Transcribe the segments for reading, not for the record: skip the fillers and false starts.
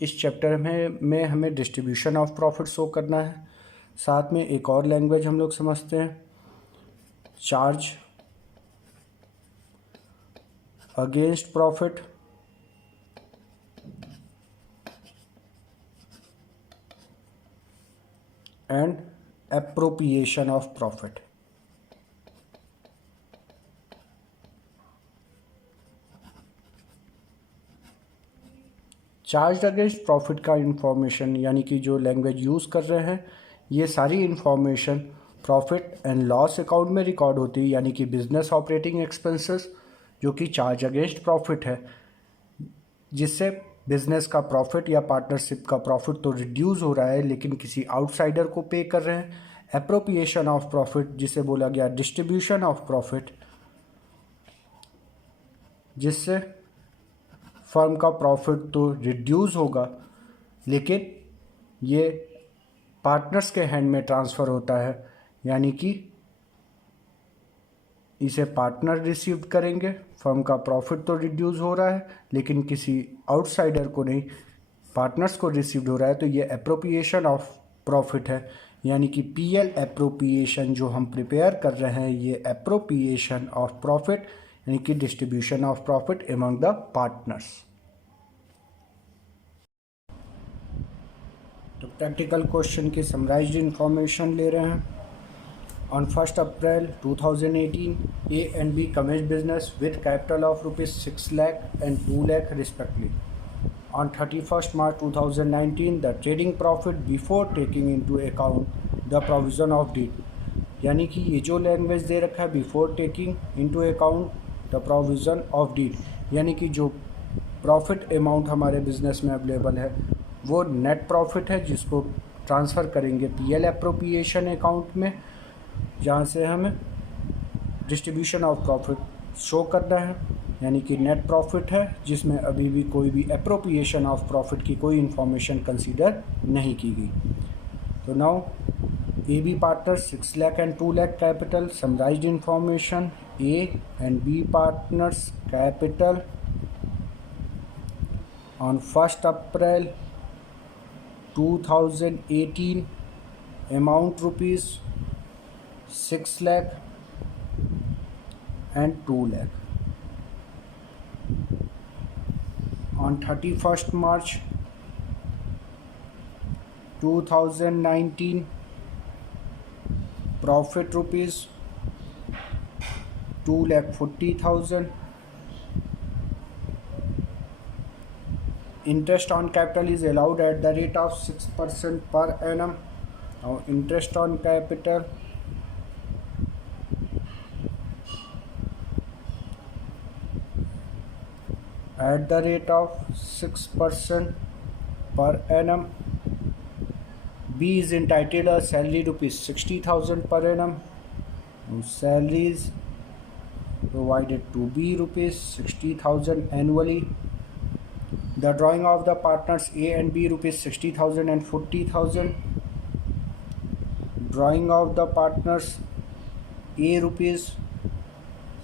इस चैप्टर में हमें डिस्ट्रीब्यूशन ऑफ प्रॉफिट शो करना है। साथ में एक और लैंग्वेज हम लोग समझते हैं, charge against profit and appropriation of profit. Charge against profit का इंफॉर्मेशन यानी कि जो लैंग्वेज यूज़ कर रहे हैं, ये सारी information profit and loss account में रिकॉर्ड होती है, यानी कि बिजनेस ऑपरेटिंग एक्सपेंसेस जो कि चार्ज अगेंस्ट प्रॉफिट है, जिससे बिजनेस का प्रॉफिट या पार्टनरशिप का प्रॉफिट तो रिड्यूस हो रहा है लेकिन किसी आउटसाइडर को पे कर रहे हैं। एप्रोप्रिएशन ऑफ प्रॉफिट जिसे बोला गया डिस्ट्रीब्यूशन ऑफ प्रॉफिट, जिससे फर्म का प्रॉफिट तो रिड्यूस होगा लेकिन ये पार्टनर्स के हैंड में ट्रांसफ़र होता है, यानी कि इसे पार्टनर रिसीव करेंगे। फर्म का प्रॉफिट तो रिड्यूस हो रहा है लेकिन किसी आउटसाइडर को नहीं, पार्टनर्स को रिसीव हो रहा है, तो ये एप्रोप्रिएशन ऑफ प्रॉफिट है। यानी कि पीएल एप्रोप्रिएशन जो हम प्रिपेयर कर रहे हैं, ये एप्रोप्रिएशन ऑफ प्रॉफिट यानी कि distribution of profit among the partners. तो प्रैक्टिकल क्वेश्चन की समराइज्ड इंफॉर्मेशन ले रहे हैं। On 1st April 2018, A and B commenced business with capital of rupees 6 lakh and 2 lakh respectively. On 31st March 2019, the trading profit before taking into account the provision of deed, यानी कि ये जो language दे रखा है before taking into account the provision of deed, यानी कि जो प्रॉफिट अमाउंट हमारे बिजनेस में अवेलेबल है वो नेट प्रॉफिट है, जिसको ट्रांसफ़र करेंगे पीएल एप्रोप्रिएशन अकाउंट में, जहाँ से हमें डिस्ट्रीब्यूशन ऑफ प्रॉफिट शो करना है, यानी कि नेट प्रॉफिट है जिसमें अभी भी कोई भी एप्रोप्रिएशन ऑफ प्रॉफिट की कोई इंफॉर्मेशन कंसीडर नहीं की गई। तो now A B partners 6 lakh and 2 lakh capital, summarised information, A and B partners capital on 1st April 2018 amount rupees 6 lakh and 2 lakh. On 31st March 2019, profit rupees 2,40,000. Interest on capital is allowed at the rate of 6% per annum. Now interest on capital at the rate of 6% per annum. B is entitled a salary rupees 60,000 per annum. Salaries provided to B rupees 60,000 annually. The drawing of the partners A and B rupees 60,000 and 40,000. Drawing of the partners A rupees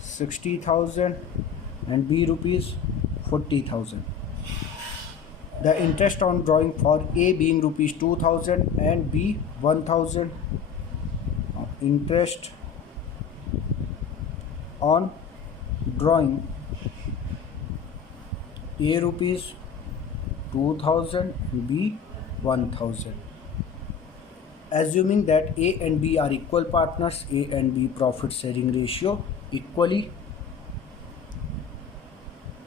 60,000 and B rupees 40,000. The interest on drawing for A being rupees 2,000 and B 1,000. Interest on drawing A rupees 2,000 and B 1,000. Assuming that A and B are equal partners, A and B profit sharing ratio equally,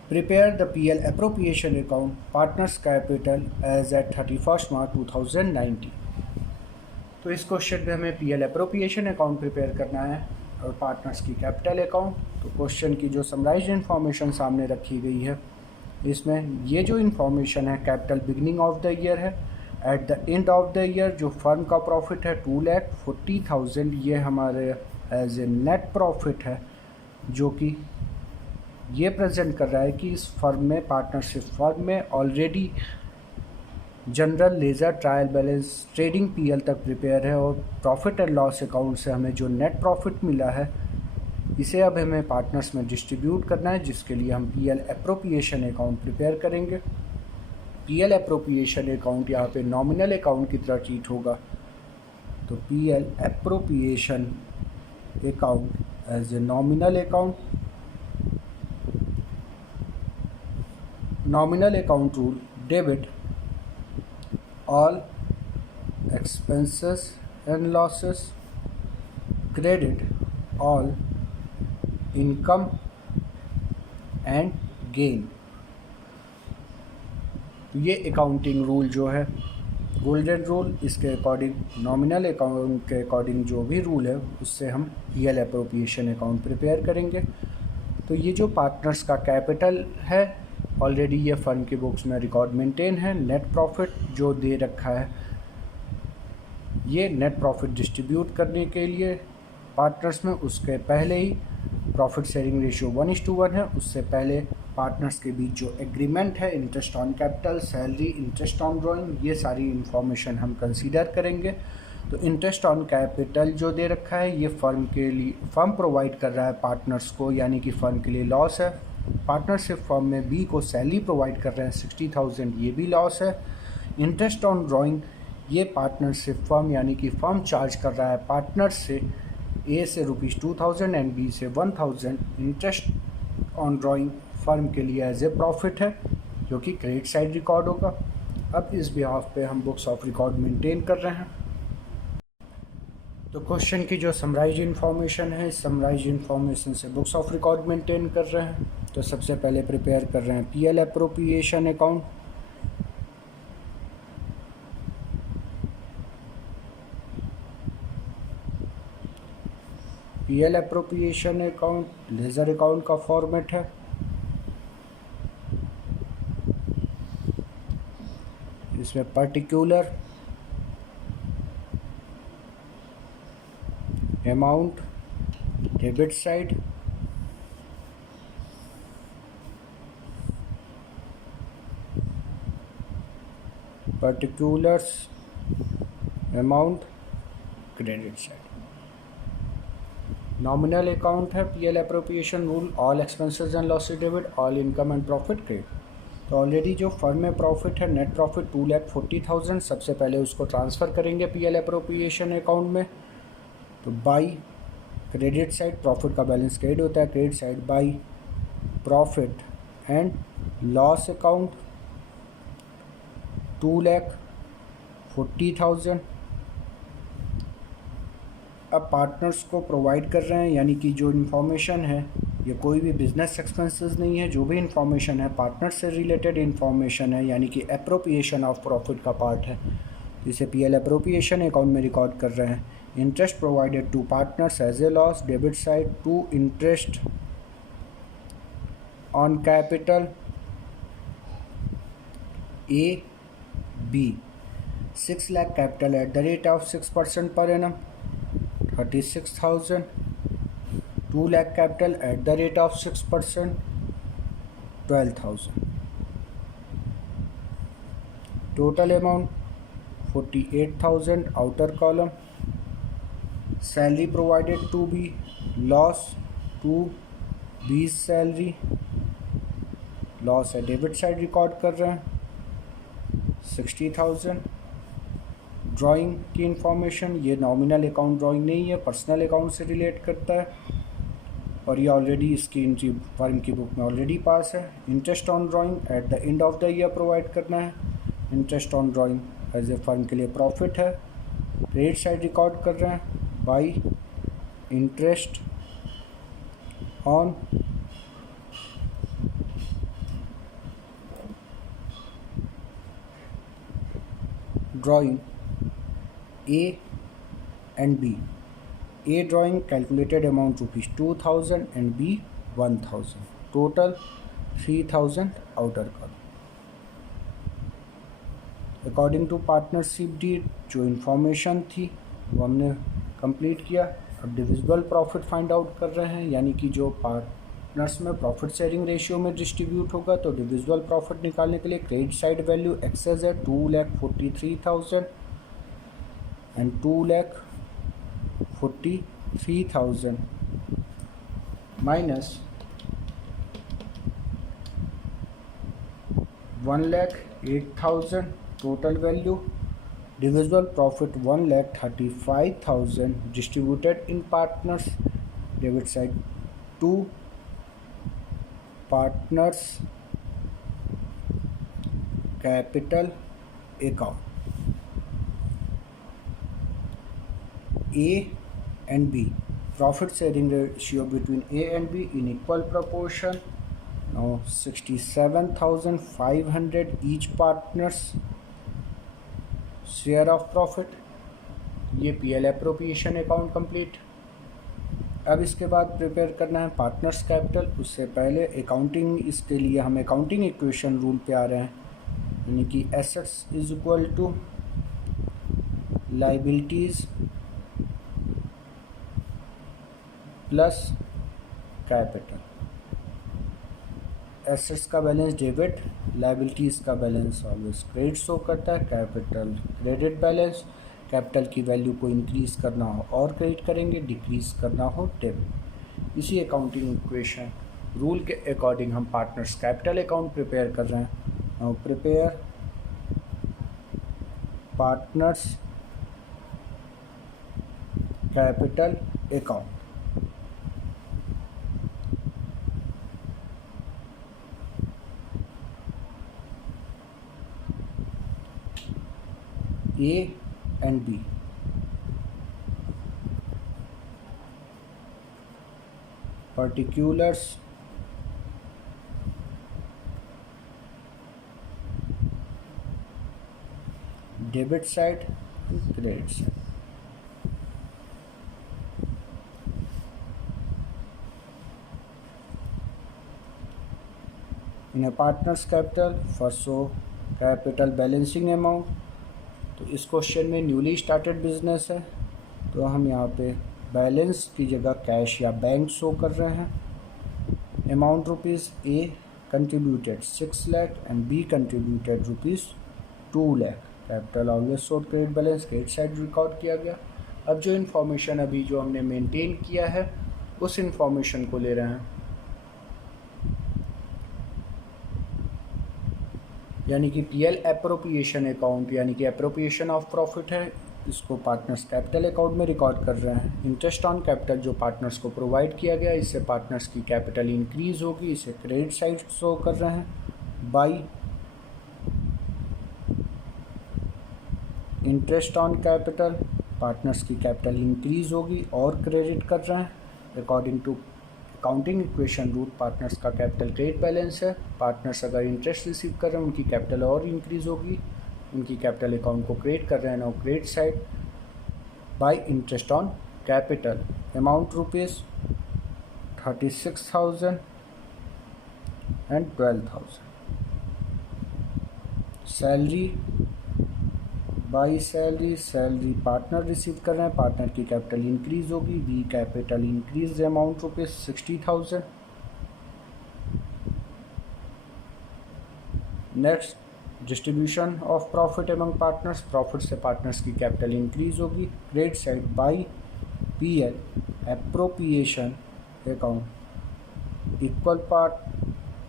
prepare the PL appropriation account partners capital as at 31st March 2019. तो इस question में हमें PL appropriation account prepare करना है और partners की capital account. तो question की जो समराइज्ड इन्फॉर्मेशन सामने रखी गई है, इसमें ये जो इन्फॉर्मेशन है capital beginning of the year है, at the end of the year जो फर्म का प्रॉफिट है 2,40,000, ये हमारे एज ए नेट प्रॉफिट है, जो कि ये प्रेजेंट कर रहा है कि इस फर्म में, पार्टनरशिप फर्म में already general ledger trial balance trading PL तक प्रिपेयर है और प्रॉफिट एंड लॉस अकाउंट से हमें जो नेट प्रॉफिट मिला है इसे अब हमें पार्टनर्स में डिस्ट्रीब्यूट करना है, जिसके लिए हम पीएल एप्रोप्रिएशन अकाउंट प्रिपेयर करेंगे। पीएल अप्रोप्रिएशन अकाउंट यहाँ पे नॉमिनल अकाउंट की तरह ट्रीट होगा, तो PL appropriation account as a nominal account. Nominal account rule: debit all expenses and losses, credit all income and gain. ये अकाउंटिंग रूल जो है गोल्डन रूल, इसके अकॉर्डिंग नॉमिनल अकाउंट के अकॉर्डिंग जो भी रूल है उससे हम पीएल अप्रोप्रिएशन अकाउंट प्रिपेयर करेंगे. तो ये जो पार्टनर्स का कैपिटल है ऑलरेडी ये फर्म की बुक्स में रिकॉर्ड मेंटेन है. नेट प्रॉफिट जो दे रखा है ये नेट प्रॉफिट डिस्ट्रीब्यूट करने के लिए पार्टनर्स में, उसके पहले ही प्रॉफिट शेयरिंग रेशियो 1:1 है. उससे पहले पार्टनर्स के बीच जो एग्रीमेंट है, interest on capital, salary, interest on drawing, ये सारी इंफॉर्मेशन हम कंसीडर करेंगे. तो इंटरेस्ट ऑन कैपिटल जो दे रखा है ये फर्म प्रोवाइड कर रहा है पार्टनर्स को, यानी कि फर्म के लिए लॉस है. पार्टनरशिप फर्म में बी को सैलरी प्रोवाइड कर रहे हैं 60,000, ये भी लॉस है. इंटरेस्ट ऑन ड्राइंग ये पार्टनरशिप फर्म यानी कि फर्म चार्ज कर रहा है पार्टनर से ए से ₹2,000 एंड बी से 1,000. इंटरेस्ट ऑन ड्राइंग फर्म के लिए एज ए प्रॉफिट है जो कि क्रेडिट साइड रिकॉर्ड होगा. अब इस बिहाफ पे हम बुक्स ऑफ रिकॉर्ड मेंटेन कर रहे हैं. तो क्वेश्चन की जो समराइज इन्फॉर्मेशन है, समराइज इन्फॉर्मेशन से बुक्स ऑफ रिकॉर्ड मेंटेन कर रहे हैं. तो सबसे पहले प्रिपेयर कर रहे हैं PL appropriation account. PL appropriation account ledger account का फॉर्मेट है. इसमें particular amount debit side, particulars amount credit side. Nominal account है PL appropriation rule: all expenses and losses debit, all income and profit credit. तो already जो firm में profit है, net profit 2,40,000, सबसे पहले उसको ट्रांसफ़र करेंगे पीएल अप्रोप्रिएशन अकाउंट में. तो बाई क्रेडिट साइड, प्रॉफिट का बैलेंस क्रेडिट होता है, credit side by profit and loss account 2,40,000. अब पार्टनर्स को प्रोवाइड कर रहे हैं, यानी कि जो इन्फॉर्मेशन है ये कोई भी बिजनेस एक्सपेंसेस नहीं है. जो भी इन्फॉर्मेशन है पार्टनर से रिलेटेड इन्फॉर्मेशन है, यानी कि अप्रोप्रिएशन ऑफ प्रॉफिट का पार्ट है. इसे पीएल अप्रोप्रिएशन अकाउंट में रिकॉर्ड कर रहे हैं. Interest provided to partners as a loss, debit side to interest on capital A B 6 lakh capital at the rate of 6% per annum 36,000. 2 lakh capital at the rate of 6% 12,000. Total amount 48,000 outer column. Salary provided to be loss to B's salary, loss है debit side record कर रहे हैं 60,000. Drawing की information, ये nominal account drawing नहीं है, personal account से relate करता है और ये ऑलरेडी इसकी इनकी फर्म की बुक में ऑलरेडी पास है. Interest on drawing at the end of the year provide करना है. Interest on drawing as a firm के लिए प्रॉफिट है, क्रेडिट साइड रिकॉर्ड कर रहे हैं by interest on drawing A and B. A drawing calculated amount ₹2,000 and B 1,000. Total 3,000 outer column. According to partnership deed जो information थी वो हमने कंप्लीट किया. अब डिविजिबल प्रॉफिट फाइंड आउट कर रहे हैं, यानी कि जो पार्टनर्स में प्रॉफिट शेयरिंग रेशियो में डिस्ट्रीब्यूट होगा. तो डिविजिबल प्रॉफिट निकालने के लिए क्रेडिट साइड वैल्यू एक्सेस है 2,43,000 and 2,43,000 minus 8,000 total value. Divisible profit 1,35,000 distributed in partners. Debit side to partners capital account. A and B, profit sharing ratio between A and B in equal proportion. Now 67,500 each partners share of profit. ये PL appropriation account complete. अब इसके बाद prepare करना है partners capital. उससे पहले accounting, इसके लिए हम अकाउंटिंग इक्वेशन रूल पे आ रहे हैं, यानी कि assets is equal to liabilities plus capital. Assets का बैलेंस डेबिट, लाइबिलिटीज़ का बैलेंस ऑलवेज क्रेडिट शो करता है, कैपिटल क्रेडिट बैलेंस। कैपिटल की वैल्यू को इंक्रीज़ करना हो और क्रेडिट करेंगे, डिक्रीज़ करना हो डेबिट। इसी अकाउंटिंग इक्वेशन रूल के अकॉर्डिंग हम पार्टनर्स कैपिटल अकाउंट प्रिपेयर कर रहे हैं। Now prepare partners capital account. A and B, particulars debit side and credit side. In a partner's capital, first show capital balancing amount। तो इस question में newly started business है, तो हम यहाँ पे बैलेंस की जगह कैश या बैंक शो कर रहे हैं। Amount rupees A contributed 6 lakh and B contributed rupees 2 lakh. Capital always showed credit balance credit side record किया गया। अब जो इन्फॉर्मेशन अभी जो हमने मेंटेन किया है उस इन्फॉर्मेशन को ले रहे हैं, यानी कि PL एप्रोप्रिएशन अकाउंट, यानी कि एप्रोप्रिएशन ऑफ प्रॉफिट है, इसको पार्टनर्स कैपिटल अकाउंट में रिकॉर्ड कर रहे हैं। इंटरेस्ट ऑन कैपिटल जो पार्टनर्स को प्रोवाइड किया गया, इससे पार्टनर्स की कैपिटल इंक्रीज होगी, इसे क्रेडिट साइड शो कर रहे हैं। By interest on capital, partners की कैपिटल इंक्रीज होगी और क्रेडिट कर रहे हैं। According to accounting equation route, partners का कैपिटल क्रेडिट बैलेंस है। पार्टनर्स अगर इंटरेस्ट रिसीव कर रहे हैं उनकी कैपिटल और इंक्रीज होगी, उनकी कैपिटल अकाउंट को क्रिएट कर रहे हैं। Now credit side by interest on capital, amount rupees 36,000 and 12,000। Salary by salary, salary partner receive कर रहे हैं, पार्टनर की कैपिटल इंक्रीज होगी, B capital increase amount rupees 60,000। Next distribution of profit among partners, profit से partners की capital increase होगी। Credit side by PL appropriation account, equal part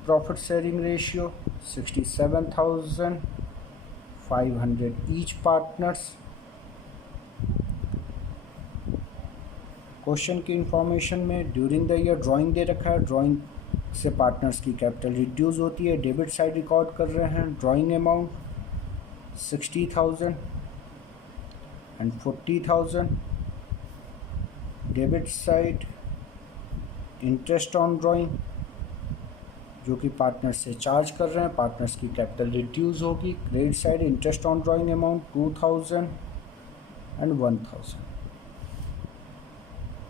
profit sharing ratio 67,500 each partners. Question की information में during the year drawing दे रखा है, drawing से partners की capital reduce होती है। डेबिट साइड रिकॉर्ड कर रहे हैं, drawing amount 60,000 and 40,000। Debit side interest on drawing जो कि पार्टनर्स से चार्ज कर रहे हैं, पार्टनर्स की कैपिटल रिड्यूस होगी। Credit side interest on drawing amount 2,000 and 1,000।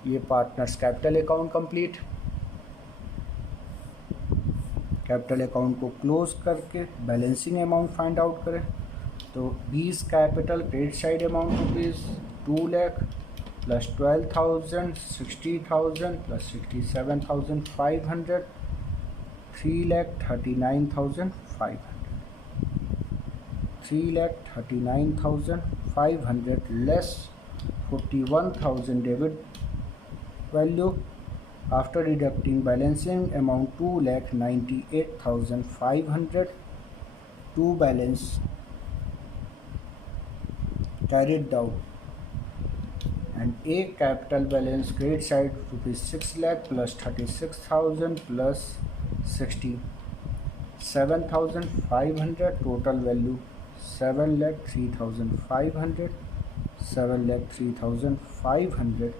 ये partners capital account complete. Capital account को क्लोज करके बैलेंसिंग अमाउंट फाइंड आउट करें, तो 20 capital credit side amount rupees 2 lakh plus 12,000, 60,000 plus 67,500, 3,39,500। 3,39,500 less 41,000 debit value after deducting balancing amount 2,98,500 two balance carried down, and A capital balance credit side rupees 6 lakh plus 36,000 plus 67,500, total value 7 lakh 3,500, 7 lakh 3,500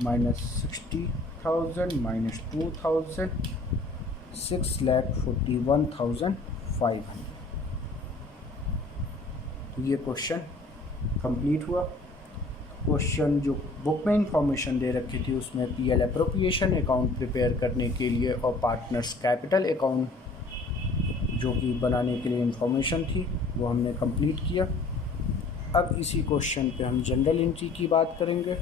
minus 60,000 minus 2,000, 6 lakh 41,500। तो ये question complete हुआ। Question जो book में information दे रखी थी उसमें PL appropriation account prepare करने के लिए और पार्टनर्स कैपिटल अकाउंट जो कि बनाने के लिए इंफॉर्मेशन थी वो हमने कंप्लीट किया। अब इसी क्वेश्चन पे हम जनरल एंट्री की बात करेंगे।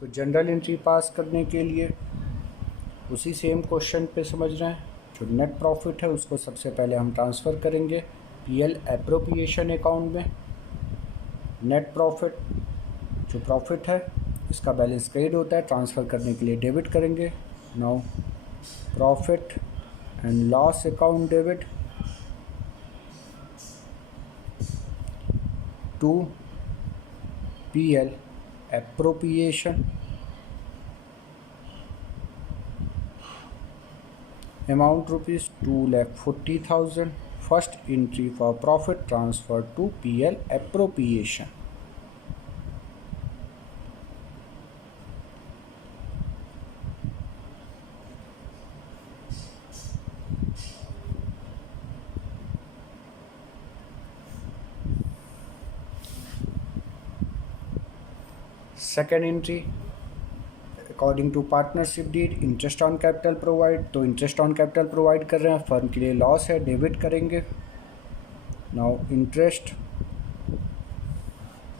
तो जनरल एंट्री पास करने के लिए उसी सेम क्वेश्चन पे समझ रहे हैं। जो नेट प्रॉफिट है उसको सबसे पहले हम ट्रांसफ़र करेंगे पीएल अप्रोप्रिएशन अकाउंट में। नेट प्रॉफिट जो प्रॉफिट है इसका बैलेंस क्रेडिट होता है, ट्रांसफ़र करने के लिए डेबिट करेंगे। Now profit and loss account debit to PL appropriation amount rupees 2,40,000, first entry for profit transfer to PL appropriation। second entry according to partnership deed interest on capital provide, तो interest on capital provide कर रहे हैं, firm के लिए loss है, debit करेंगे। Now interest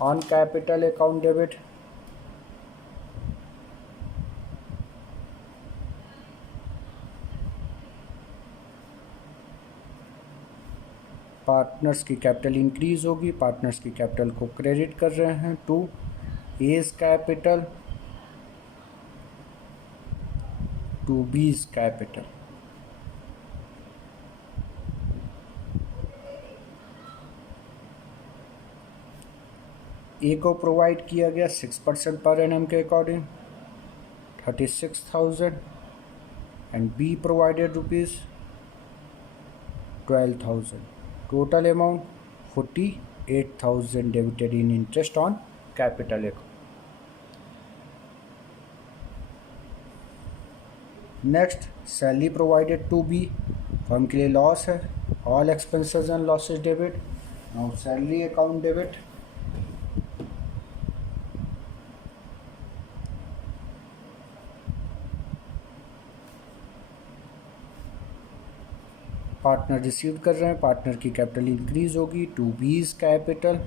on capital account debit partners की capital increase होगी, पार्टनर्स की कैपिटल को क्रेडिट कर रहे हैं to A's capital to B's capital. A को प्रोवाइड किया गया 6% पर एनम के according 36,000 and B provided rupees 12,000, total amount 48,000 debited in interest on capital account. Next salary provided to B, firm के लिए लॉस है, all expenses and losses debit. Now salary account debit partner receive कर रहे हैं, partner की capital increase होगी to B's capital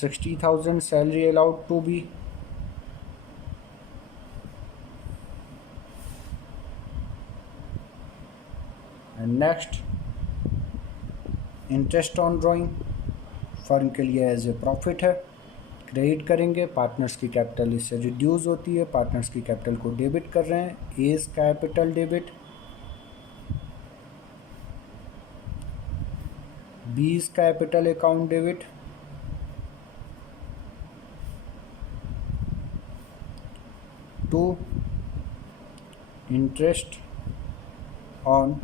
60,000 salary allowed to B. And next interest on drawing, firm के लिए एज ए प्रॉफिट है, credit करेंगे, partners की कैपिटल इससे रिड्यूस होती है, पार्टनर्स की कैपिटल को डेबिट कर रहे हैं, A's capital debit, B's capital account debit, to interest on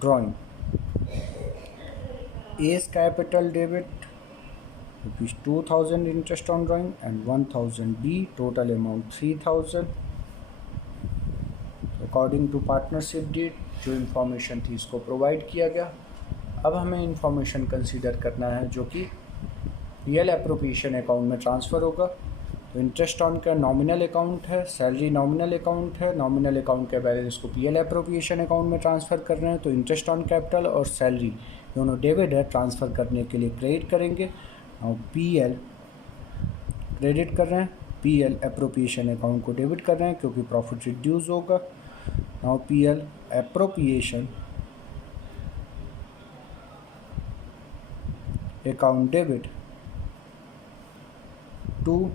drawing, A's capital debit rupees 2,000 interest on drawing and 1,000 B, total amount 3,000 according to partnership deed. जो information थी इसको प्रोवाइड किया गया। अब हमें इंफॉर्मेशन कंसीडर करना है जो कि पीएल एप्रोप्रिएशन अकाउंट में ट्रांसफ़र होगा। तो इंटरेस्ट ऑन का नॉमिनल अकाउंट है, सैलरी नॉमिनल अकाउंट है, नॉमिनल अकाउंट के बैलेंस को पीएल एप्रोप्रिएशन अकाउंट में ट्रांसफ़र कर रहे हैं। तो इंटरेस्ट ऑन कैपिटल और सैलरी दोनों डेबिट है, ट्रांसफ़र करने के लिए क्रेडिट करेंगे और पीएल क्रेडिट कर रहे हैं, पीएल एप्रोप्रिएशन अकाउंट को डेबिट कर रहे हैं क्योंकि प्रॉफिट रिड्यूस होगा। Now PL appropriation account debit to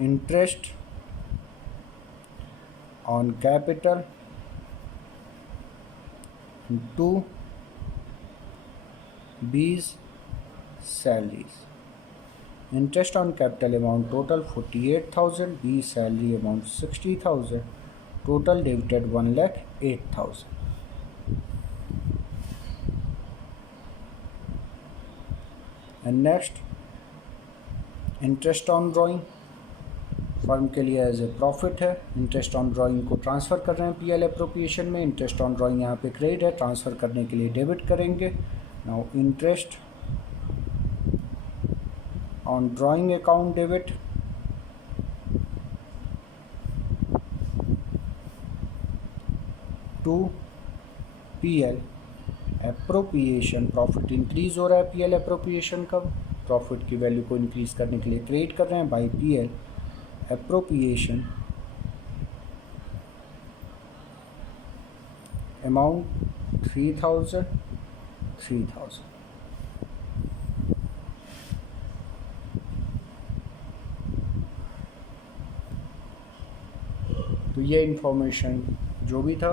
interest on capital to B's salaries. Interest on capital amount total 48,000, B salary amount 60,000, total debited 1,08,000. And next, interest on drawing firm के लिए as a profit है। Interest on drawing को transfer कर रहे हैं PL appropriation में। Interest on drawing यहाँ पे क्रेडिट है, ट्रांसफ़र करने के लिए डेबिट करेंगे। Now interest on drawing account debit to PL appropriation. Profit increase हो रहा है पीएल एप्रोप्रिएशन का, प्रॉफिट की वैल्यू को इंक्रीज करने के लिए क्रिएट कर रहे हैं बाय पीएल एप्रोप्रिएशन अमाउंट 3,000। तो ये इंफॉर्मेशन जो भी था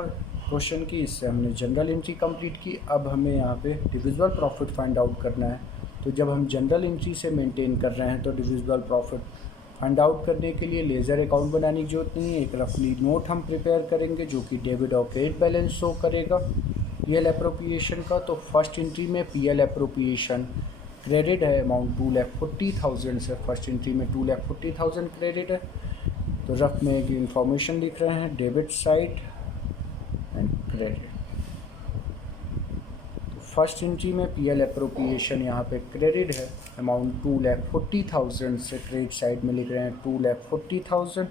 क्वेश्चन की, इससे हमने जनरल एंट्री कंप्लीट की। अब हमें यहाँ पे डिविजिबल प्रॉफिट फाइंड आउट करना है। तो जब हम जनरल एंट्री से मेंटेन कर रहे हैं तो डिविजिबल प्रॉफिट फाइंड आउट करने के लिए लेज़र अकाउंट बनाने की जरूरत नहीं है। एक रफली नोट हम प्रिपेयर करेंगे जो कि डेबिट और क्रेडिट बैलेंस शो करेगा पीएल एप्रोप्रिएशन का। तो फर्स्ट एंट्री में पीएल एप्रोप्रिएशन क्रेडिट है, अमाउंट 2,40,000 से फर्स्ट एंट्री में 2,40,000 क्रेडिट है। तो रफ में एक इंफॉर्मेशन लिख रहे हैं, डेबिट साइड एंड क्रेडिट। तो फर्स्ट एंट्री में पीएल एप्रोप्रिएशन यहाँ पे क्रेडिट है, अमाउंट 2,40,000 से क्रेडिट साइड में लिख रहे हैं 2,40,000।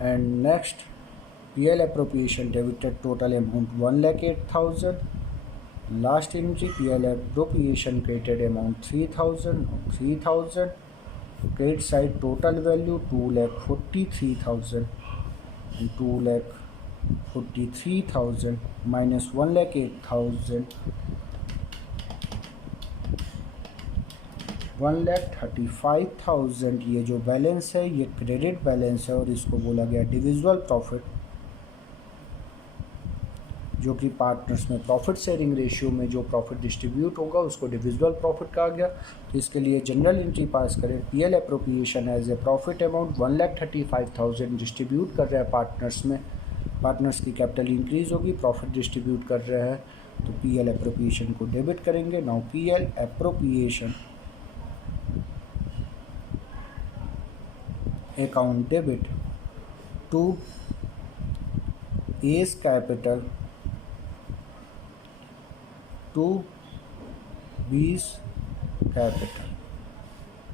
And next PL appropriation debited total amount 1,08,000। Last entry PL appropriation credited amount 3,000। Credit side total value 2,43,000 and 2,43,000 minus 1,08,000 1,35,000। ये जो बैलेंस है ये क्रेडिट बैलेंस है और इसको बोला गया डिविजिबल प्रॉफिट, जो कि पार्टनर्स में प्रॉफिट शेयरिंग रेशियो में जो प्रॉफिट डिस्ट्रीब्यूट होगा उसको डिविजिबल प्रॉफिट कहा गया। तो इसके लिए जनरल एंट्री पास करें, PL appropriation as a profit amount 1,35,000 distribute कर रहे हैं पार्टनर्स में। पार्टनर्स की कैपिटल इंक्रीज होगी, प्रॉफिट डिस्ट्रीब्यूट कर रहे हैं तो पीएल एप्रोप्रिएशन को डेबिट करेंगे। Now PL appropriation account debit to A's capital to B's capital.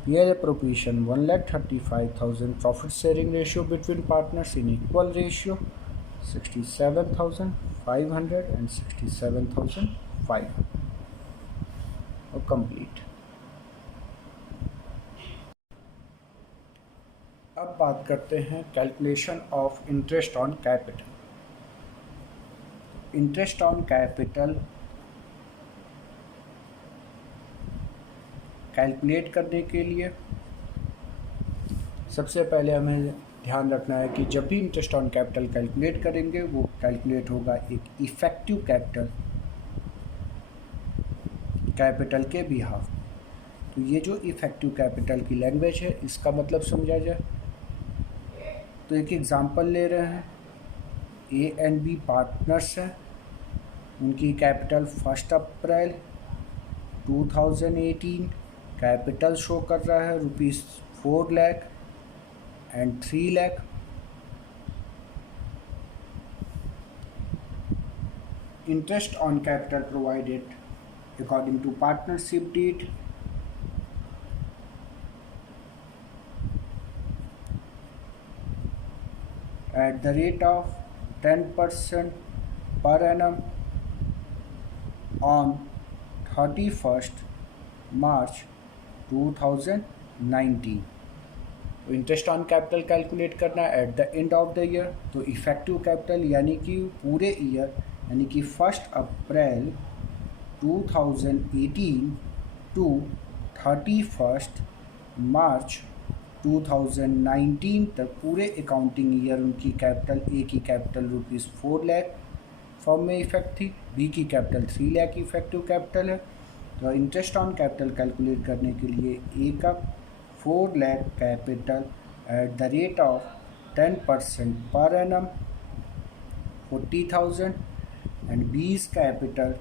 PL appropriation 1,35,000. Profit sharing ratio between partners in equal ratio 67,500 and 67,500. और complete. अब बात करते हैं calculation of interest on capital. Interest on capital calculate करने के लिए सबसे पहले हमें ध्यान रखना है कि जब भी इंटरेस्ट ऑन कैपिटल कैलकुलेट करेंगे वो कैलकुलेट होगा एक इफ़ेक्टिव कैपिटल के बिहाफ। तो ये जो इफ़ेक्टिव कैपिटल की लैंग्वेज है इसका मतलब समझा जाए तो एक एग्जांपल ले रहे हैं, ए एंड बी पार्टनर्स हैं, उनकी कैपिटल 1 अप्रैल 2018 कैपिटल शो कर रहा है ₹4 lakh and 3 lakh. Interest on capital provided according to partnership deed at the rate of 10% per annum on 31st March 2019। तो इंटरेस्ट ऑन कैपिटल कैलकुलेट करना है at the end of the year. तो effective capital यानी कि पूरे ईयर यानी कि 1 अप्रैल 2018 to 31 मार्च 2019 तक पूरे अकाउंटिंग ईयर उनकी कैपिटल, ए की कैपिटल ₹4 लाख फॉर्म में इफेक्ट थी, बी की कैपिटल 3 लाख इफेक्टिव कैपिटल है। तो इंटरेस्ट ऑन कैपिटल कैलकुलेट करने के लिए ए का 4 lakh capital at the rate of 10% per annum 40,000 and B's capital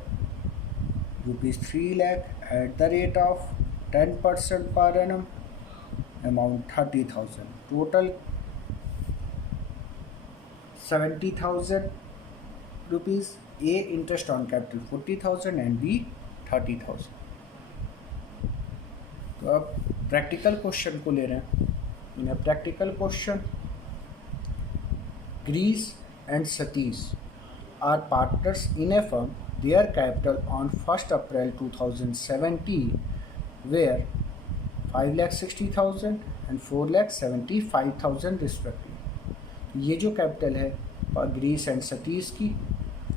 ₹3 lakh at the rate of 10% per annum amount 30,000, total 70,000 rupees, A interest on capital 40,000 and B 30,000। तो अब practical question को ले रहे हैं। Practical question, Girish and Satish are partners in a firm, their capital on 1st April 2017 were 5,60,000 and 4,75,000 respectively। ये जो capital है Greece and Satish की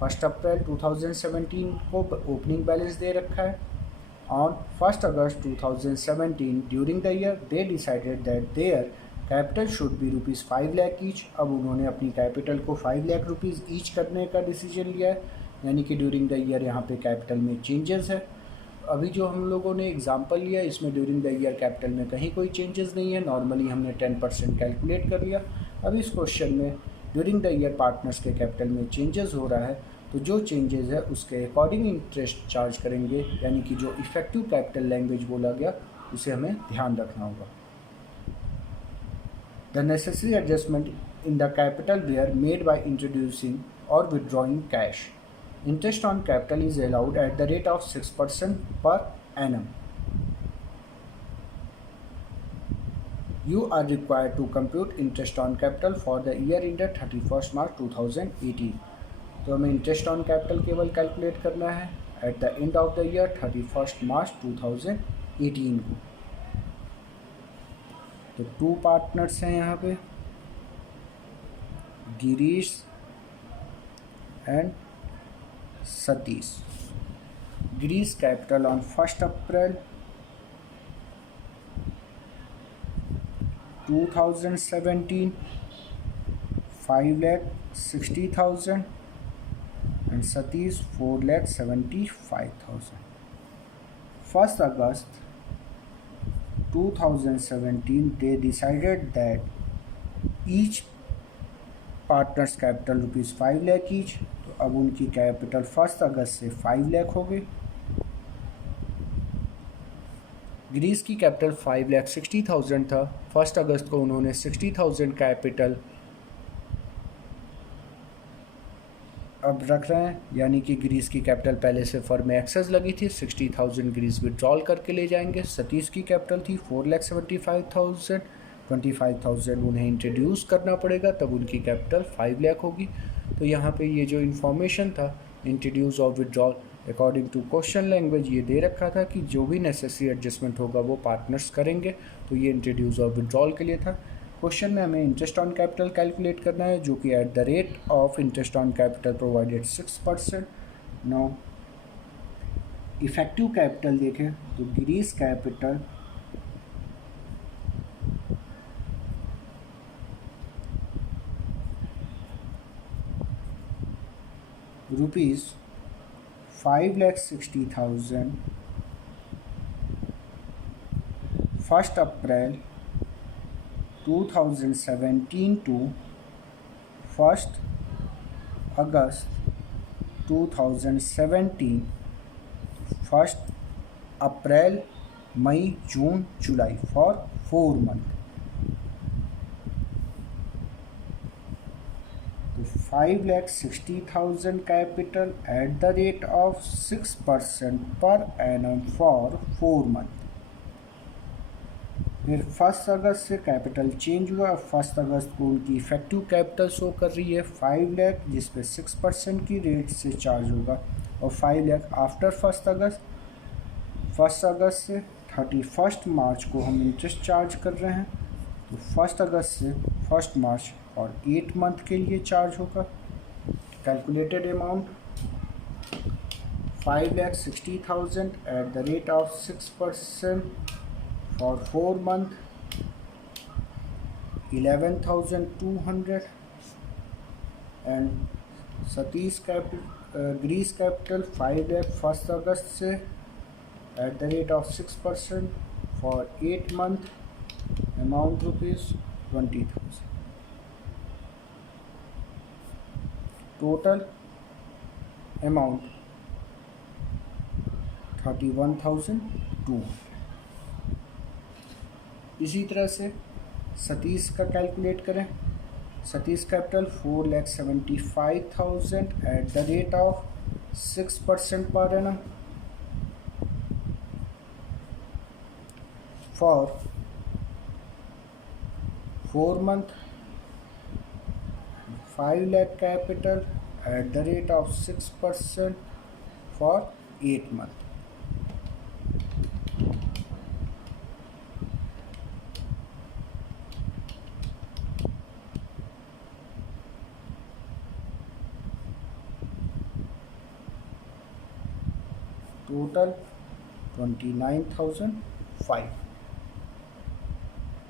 1 अप्रैल 2017 को ओपनिंग बैलेंस दे रखा है। ऑन 1 अगस्त 2017 during the year they decided that their capital should be ₹5 lakh each. अब उन्होंने अपनी कैपिटल को 5 लाख रुपीज़ ईच करने का डिसीजन लिया है, यानी कि ड्यूरिंग द ईयर यहाँ पे कैपिटल में चेंजेस है। अभी जो हम लोगों ने एग्जांपल लिया इसमें ड्यूरिंग द ईयर कैपिटल में कहीं कोई चेंजेस नहीं है, नॉर्मली हमने 10% कैलकुलेट कर लिया। अब इस क्वेश्चन में ड्यूरिंग द ईयर पार्टनर्स के कैपिटल में चेंजेस हो रहा है, तो जो चेंजेस है उसके अकॉर्डिंग इंटरेस्ट चार्ज करेंगे, यानी कि जो इफेक्टिव कैपिटल लैंग्वेज बोला गया उसे हमें ध्यान रखना होगा। The necessary adjustment in the capital were made by introducing और withdrawing cash. Interest on capital is allowed at the rate of 6% per annum. You are required to compute interest on capital for the year ended 31st March 2018। तो हमें interest on capital केवल calculate करना है at the end of the year 31 March 2018 को। तो 2 partners हैं यहाँ पे, Girish and Satish. Girish capital on 1 April 2017 5,60,000 and Satish 4,75,000। 1st August 2017 they decided that each partner's capital ₹5 lakh each। तो अब उनकी कैपिटल 1 अगस्त से 5 लाख हो गई। ग्रीस की कैपिटल 5,60,000 था, 1 अगस्त को उन्होंने 60,000 कैपिटल अब रख रहे हैं, यानी कि ग्रीस की कैपिटल पहले से फर्म में एक्सेस लगी थी, 60,000 ग्रीस विड्रॉल करके ले जाएंगे। सतीश की कैपिटल थी 4,75,000, 25,000 उन्हें इंट्रोड्यूस करना पड़ेगा, तब उनकी कैपिटल 5 लाख होगी। तो यहाँ पे ये जो इन्फॉर्मेशन था इंट्रोड्यूस और withdrawal according to question language ये दे रखा था कि जो भी नेसेसरी एडजस्टमेंट होगा वो पार्टनर्स करेंगे। तो ये इंट्रोड्यूस और विड्रॉल के लिए था। क्वेश्चन में हमें इंटरेस्ट ऑन कैपिटल कैलकुलेट करना है, जो कि at the rate of interest on capital provided 6%। Now effective capital देखें तो ग्रीस कैपिटल ₹5,60,000 1 अप्रैल 2017 to 1 अगस्त 2017, 1 अप्रैल मई जून जुलाई फॉर 4 मंथ। तो 5,60,000 capital at the rate of 6% per annum for 4 month. फिर 1 अगस्त से कैपिटल चेंज हुआ। 1 अगस्त को उनकी इफेक्टिव कैपिटल शो कर रही है 5 लाख, जिस पे 6% की रेट से चार्ज होगा, और 5 लाख आफ्टर 1 अगस्त। 1 अगस्त से 31 मार्च को हम इंटरेस्ट चार्ज कर रहे हैं, तो 1 अगस्त से 1 मार्च और 8 मंथ के लिए चार्ज होगा। Calculated amount 5,60,000 at the rate of 6% for 4 months, 11,200. And Satish Greece Capital 5 lakh 1st August से at the rate of 6% for 8 months, amount rupees 20,000. Total amount 31,200. इसी तरह से सतीश का कैलकुलेट करें. Satish capital 4,75,000 at the rate of 6% per annum for 4 months. 5 lakh capital at the rate of 6% for 8 months. Total 29,005.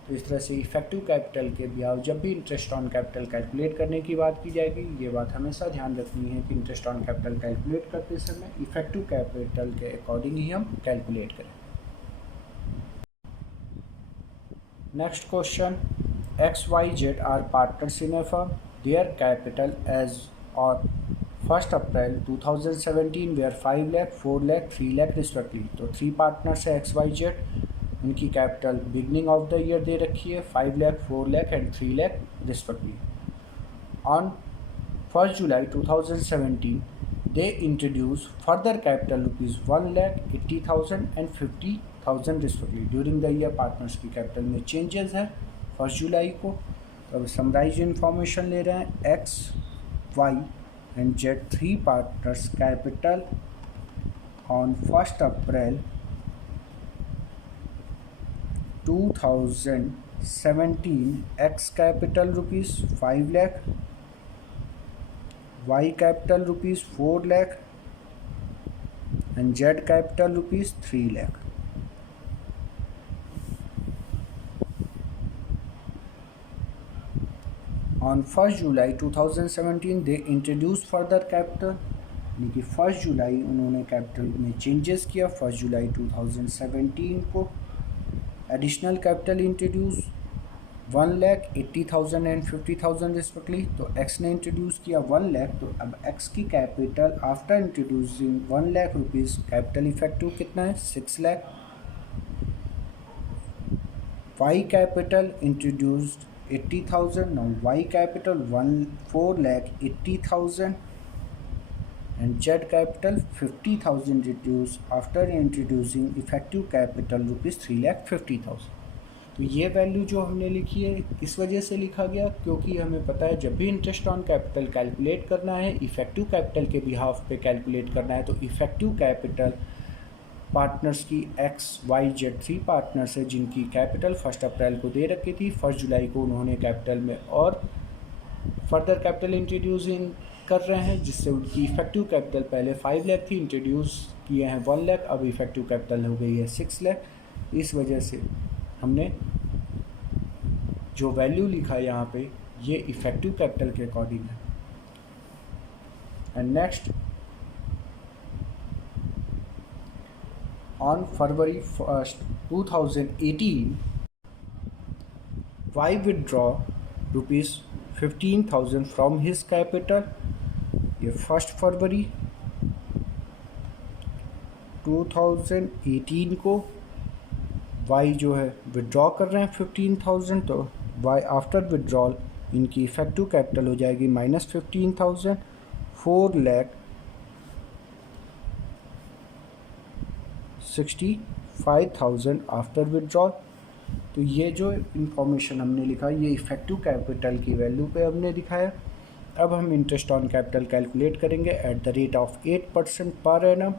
तो इस तरह से इफेक्टिव कैपिटल के ब्याज जब भी इंटरेस्ट ऑन कैपिटल कैलकुलेट करने की बात की जाएगी, ये बात हमेशा ध्यान रखनी है कि इंटरेस्ट ऑन कैपिटल कैलकुलेट करते समय इफेक्टिव कैपिटल के अकॉर्डिंग ही हम कैलकुलेट करें. Next question. XYZ are partners in a firm. Their capital as और 1st April 2017 were 5 lakh, 4 lakh, 3 lakh respectively. तो 3 पार्टनर्स है XYZ. उनकी capital beginning of the year they रखी है 5 lakh, 4 lakh and 3 lakh respectively. On 1st July 2017 they introduce further capital rupees 1,80,000 and 50,000 respectively. During the year partners की capital में changes है 1st जुलाई को. तो अब समराइज इन्फॉर्मेशन ले रहे हैं. X, Y and Z 3 partners capital on 1st April 2017. X capital rupees 5 lakh, Y capital rupees 4 lakh and Z capital rupees 3 lakh. On 1st July 2017 they introduced further capital. यानी कि 1st जुलाई उन्होंने capital में changes किया 1st July 2017 को. Additional capital introduce 1,80,000 and 50,000 respectively. तो X ने introduce किया 1 लाख. तो अब एक्स की capital after introducing 1 lakh rupees capital effective कितना है 6 lakh. Y capital introduced 80,000. now Y capital 4,80,000 and Z capital 50,000 reduced after introducing effective capital rupees 3,50,000. तो ये वैल्यू जो हमने लिखी है इस वजह से लिखा गया क्योंकि हमें पता है जब भी इंटरेस्ट ऑन कैपिटल कैलकुलेट करना है इफेक्टिव कैपिटल के बिहाफ पे कैलकुलेट करना है. तो इफेक्टिव कैपिटल पार्टनर्स की XYZ 3 पार्टनर्स है जिनकी कैपिटल 1st अप्रैल को दे रखी थी. 1st जुलाई को उन्होंने कैपिटल में और फर्दर कैपिटल इंट्रोड्यूसिंग कर रहे हैं जिससे उनकी इफेक्टिव कैपिटल पहले 5 लाख थी, इंट्रोड्यूस किए हैं 1 लाख. अब इफेक्टिव कैपिटल हो गई है 6 लाख. इस वजह से हमने जो वैल्यू लिखा है यहाँ पे ये इफेक्टिव कैपिटल के अकॉर्डिंग है. And next, on February 1st 2018 Y withdraw rupees 15,000 from his capital. ये 1st फरवरी 2018 को Y जो है विड्रॉ कर रहे हैं 15,000. तो Y आफ्टर विड्रॉल इनकी इफेक्टिव कैपिटल हो जाएगी -15,000. 4,65,000 आफ्टर विड्रॉल. तो ये जो इंफॉर्मेशन हमने लिखा ये इफेक्टिव कैपिटल की वैल्यू पे हमने दिखाया. अब हम इंटरेस्ट ऑन कैपिटल कैलकुलेट करेंगे eight the rate of 8% per annum.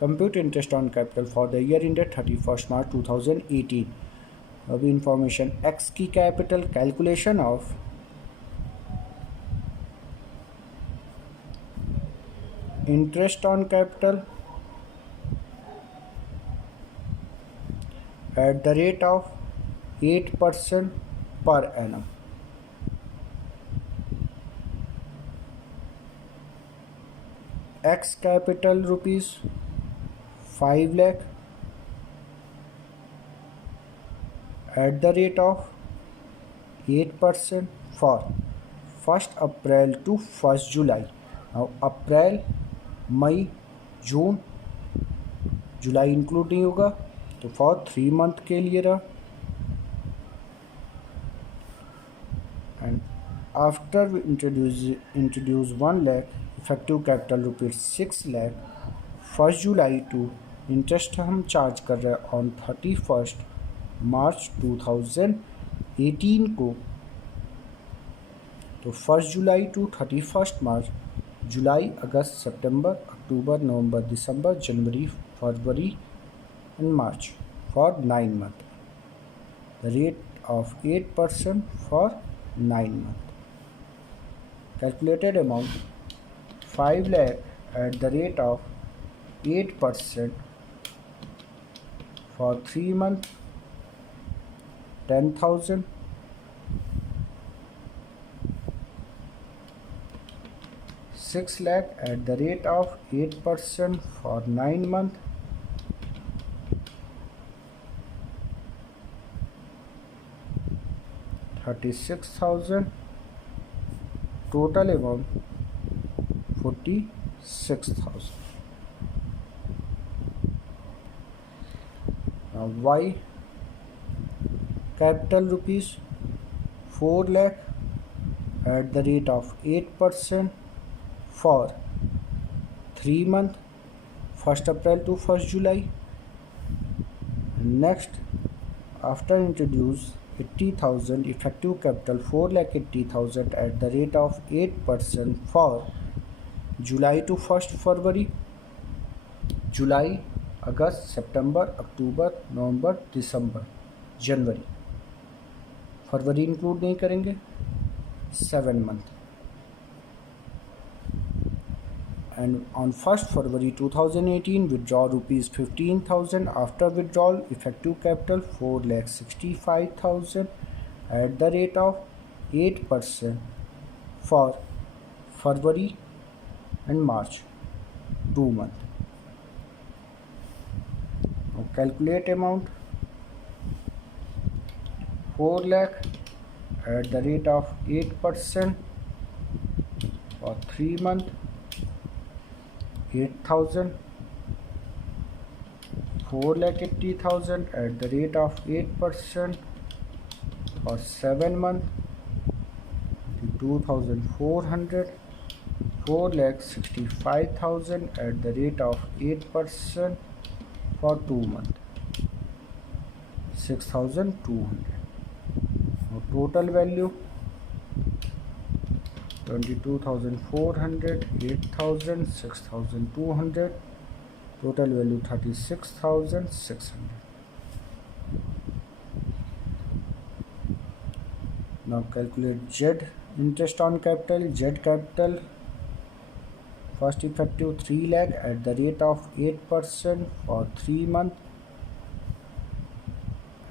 Compute interest on capital for the year ended 31st March 2018. अब इंफॉर्मेशन एक्स की capital calculation of interest on capital at the rate of 8% per annum. X capital rupees 5 lakh at the rate of 8% for 1st April to 1st July. Now April, May, June, July include नहीं होगा तो for 3 month के लिए रहा. And after we introduce 1 lakh effective capital rupees 6 lakh 1st July to interest हम charge कर रहे हैं ऑन 31st मार्च 2018 को. तो 1st July to 31st March, July, August, September, October, November, December, January, February and March for 9 months. The rate of 8% for 9 months. Calculated amount 5 lakh at the rate of 8% for 3 months 10,000. 6 lakh at the rate of 8% for 9 months 36,000. Total amount 46,000. Now Y capital rupees 4 lakh at the rate of 8% for 3 months 1st April to 1st July. Next, after introduce 80,000 effective capital 4,80,000 at the rate of 8% for July to 1st February, July, August, September, October, November, December, January. February include नहीं करेंगे. 7 month. And on 1st February 2018 withdraw rupees 15,000. After withdrawal effective capital 4,65,000 at the rate of 8% for February and March, 2 months. Now calculate amount 4 lakh at the rate of 8% for 3 months 8,000. 4,80,000 at the rate of 8% for 7 months 2,400. 4,65,000 at the rate of 8% for 2 months 6,200. Now total value 22,400, 8,000, 6,200. Total value 36,600. Now calculate Z interest on capital. Z capital first effective 3 lakh at the rate of 8% for 3 months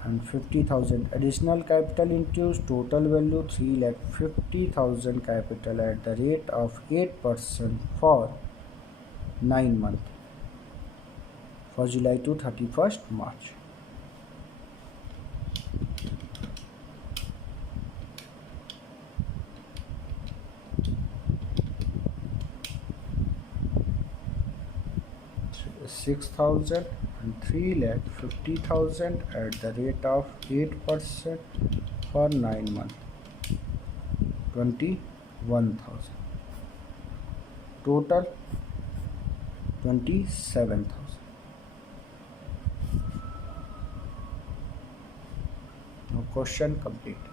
and 50,000 additional capital infused. Total value 3,50,000 capital at the rate of 8% for 9 months for July to 31st March. $6,000 and 3,50,000 at the rate of 8% for 9 months 21,000. Total 27,000. Now question complete.